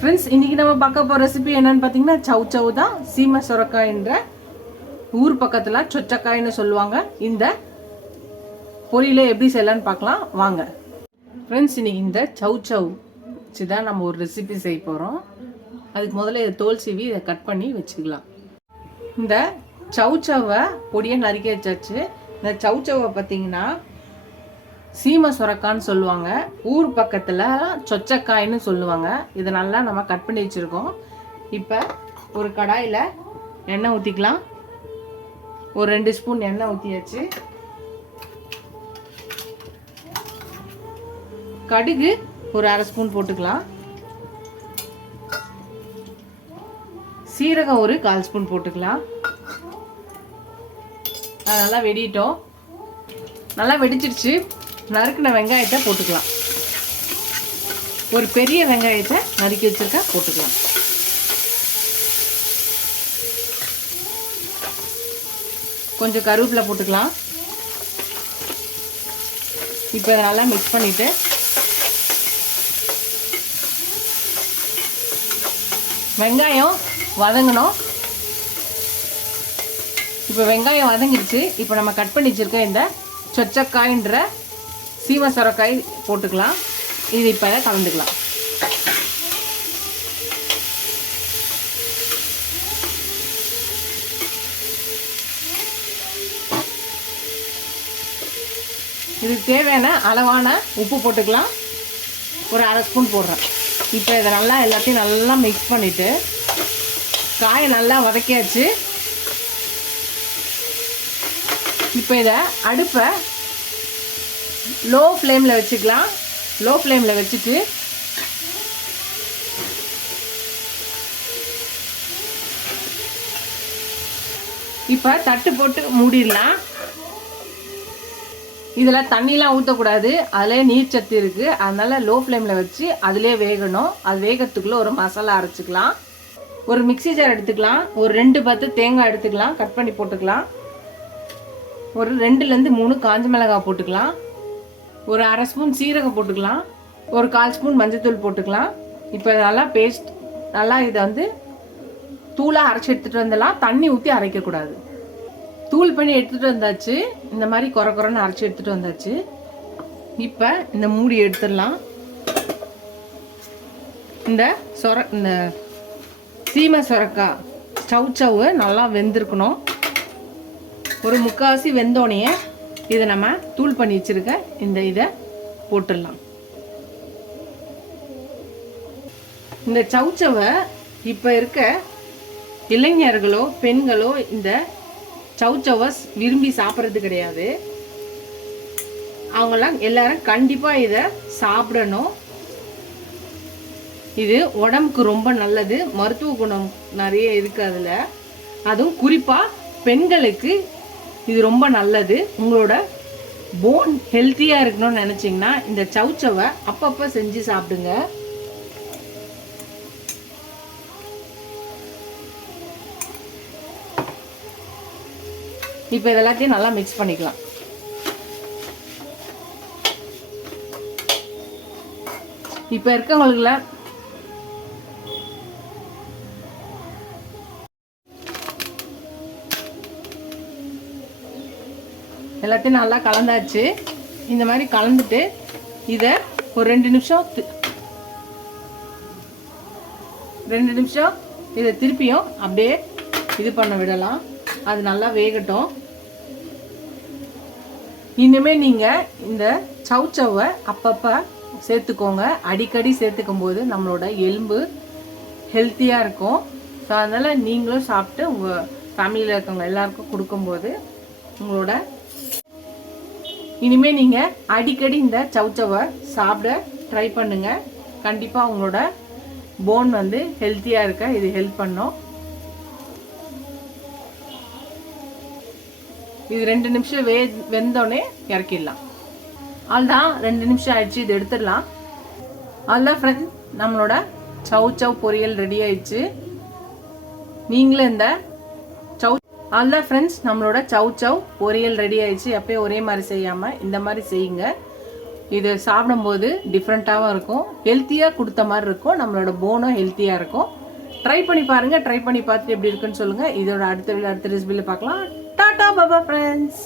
Friends, இன்றைக்கி நம்ம பார்க்க போகிற ரெசிபி என்னென்னு பார்த்தீங்கன்னா சவ் சவ் தான். சீமை சுரக்காய்ன்ற ஊர் பக்கத்தில் சொச்சக்காய்னு சொல்லுவாங்க. இந்த பொரியலை எப்படி செய்யலான்னு பார்க்கலாம் வாங்க. ஃப்ரெண்ட்ஸ், இன்றைக்கி இந்த சவ் சவ் வச்சு தான் நம்ம ஒரு ரெசிபி செய்ய போகிறோம். அதுக்கு முதல்ல இதை தோல் சீவி இதை கட் பண்ணி வச்சுக்கலாம். இந்த சவ் சவ்வை பொடியை நறுக்கி வச்சாச்சு. இந்த சவ் சவ்வை பார்த்தீங்கன்னா சீமை சுரக்கான்னு சொல்லுவாங்க, ஊர் பக்கத்தில் சொச்சக்காய்னு சொல்லுவாங்க. இதை நல்லா நம்ம கட் பண்ணி வச்சுருக்கோம். இப்போ ஒரு கடாயில் எண்ணெய் ஊற்றிக்கலாம். ஒரு 2 ஸ்பூன் எண்ணெய் ஊற்றியாச்சு. கடுகு ஒரு 1/2 ஸ்பூன் போட்டுக்கலாம். சீரகம் ஒரு 1/4 ஸ்பூன் போட்டுக்கலாம். நல்லா வெடிட்டோம். நல்லா வெடிச்சிருச்சு. நறுக்கின வெங்காயத்தை போட்டுக்கலாம். ஒரு பெரிய வெங்காயத்தை நறுக்கி வச்சிருக்க போட்டுக்கலாம். கொஞ்சம் கருவேப்பிலை போட்டுக்கலாம். இப்போ இதை நல்லா மிக்ஸ் பண்ணிட்டு வெங்காயம் வதங்கணும். இப்போ வெங்காயம் வதங்கிடுச்சு. இப்போ நம்ம கட் பண்ணி வச்சிருக்க இந்த சொச்சக்காய்ன்ற சீமை சுரக்காய் போட்டுக்கலாம். இது இப்போ கலந்துக்கலாம். இதுக்கு தேவையான அளவான உப்பு போட்டுக்கலாம். ஒரு 1/2 ஸ்பூன் போடுறேன். இப்போ இதை நல்லா எல்லாத்தையும் நல்லா மிக்ஸ் பண்ணிவிட்டு காயை நல்லா வதக்கியாச்சு. இப்போ இதை அடுப்பை லோ ஃப்ளேமில் வச்சுக்கலாம். லோ ஃப்ளேமில் வச்சுட்டு இப்போ தட்டு போட்டு மூடிடலாம். இதில் தண்ணிலாம் ஊற்றக்கூடாது, அதிலே நீர் சத்து இருக்குது. அதனால் லோ ஃப்ளேமில் வச்சு அதிலே வேகணும். அது வேகத்துக்குள்ளே ஒரு மசாலா அரைச்சிக்கலாம். ஒரு மிக்ஸி ஜார் எடுத்துக்கலாம். ஒரு 2 பத்து தேங்காய் எடுத்துக்கலாம், கட் பண்ணி போட்டுக்கலாம். ஒரு 2லேருந்து 3 காஞ்ச மிளகாய் போட்டுக்கலாம். ஒரு 1/2 ஸ்பூன் சீரகம் போட்டுக்கலாம். ஒரு 1/4 ஸ்பூன் மஞ்சத்தூள் போட்டுக்கலாம். இப்போ நல்லா பேஸ்ட் நல்லா இதை தூளாக அரைச்சி எடுத்துகிட்டு வந்துடலாம். தண்ணி ஊற்றி அரைக்கக்கூடாது. தூள் பண்ணி எடுத்துகிட்டு வந்தாச்சு. இந்த மாதிரி குறைன்னு அரைச்சி எடுத்துகிட்டு வந்தாச்சு. இப்போ இந்த மூடி எடுத்துடலாம். இந்த சீமை சுரக்காய் சவ் சவ் நல்லா வெந்திருக்கணும். ஒரு 3/4 வெந்தோடனே இதை நம்ம தூள் பண்ணி வச்சுருக்க இதை போட்டுடலாம். இந்த சவ் சவ்வை இப்போ இருக்க இளைஞர்களோ பெண்களோ இந்த சவ் சவ்வை விரும்பி சாப்பிட்றது கிடையாது. அவங்களாம் எல்லாரும் கண்டிப்பாக இதை சாப்பிடணும். இது உடம்புக்கு ரொம்ப நல்லது. மருத்துவ குணம் நிறைய இருக்குது அதில். அதுவும் குறிப்பாக பெண்களுக்கு இது ரொம்ப நல்லது. உங்களோட போன் ஹெல்த்தியாக இருக்கணும்னு நினச்சிங்கன்னா இந்த சவ் சவ்வை அப்பப்போ செஞ்சு சாப்பிடுங்க. இப்போ இதெல்லாத்தையும் நல்லா மிக்ஸ் பண்ணிக்கலாம். இப்போ இருக்கவங்களுக்குல எல்லாத்தையும் நல்லா கலந்தாச்சு. இந்த மாதிரி கலந்துட்டு இதை ஒரு 2 நிமிஷம் இதை திருப்பியும் அப்படியே இது பண்ண விடலாம். அது நல்லா வேகட்டும். இனிமேல் நீங்கள் இந்த சவ் சவ்வை அப்பப்போ சேர்த்துக்கோங்க. அடிக்கடி சேர்த்துக்கும் போது நம்மளோட எலும்பு ஹெல்த்தியாக இருக்கும். ஸோ அதனால் நீங்களும் சாப்பிட்டு உங்கள் ஃபேமிலியில் இருக்கவங்க எல்லாருக்கும் கொடுக்கும்போது உங்களோட இனிமேல் நீங்கள் அடிக்கடி இந்த சவ் சவ்வை சாப்பிட ட்ரை பண்ணுங்கள். கண்டிப்பாக உங்களோட போன் ஹெல்த்தியாக இருக்க இது ஹெல்ப் பண்ணும். இது 2 நிமிஷம் வெந்தோடனே இறக்கிடலாம். அதுதான் 2 நிமிஷம் ஆயிடுச்சு. இது எடுத்துடலாம். அதுதான் ஃப்ரெண்ட்ஸ், நம்மளோட சவ் சவ் பொரியல் ரெடி ஆயிடுச்சு. நீங்களும் இந்த அதுதான் ஃப்ரெண்ட்ஸ், நம்மளோட சவ் சவ் பொரியல் ரெடி ஆயிடுச்சு. எப்பயும் ஒரே மாதிரி செய்யாமல் இந்த மாதிரி செய்யுங்க. இது சாப்பிடும்போது டிஃப்ரெண்ட்டாகவும் இருக்கும், ஹெல்த்தியாக கொடுத்த மாதிரி இருக்கும், நம்மளோட போனும் ஹெல்த்தியாக இருக்கும். ட்ரை பண்ணி பாருங்கள். ட்ரை பண்ணி பார்த்துட்டு எப்படி இருக்குன்னு சொல்லுங்கள். இதோட அடுத்த ரெசிபியில் பார்க்கலாம். டாடா பாபா ஃப்ரெண்ட்ஸ்.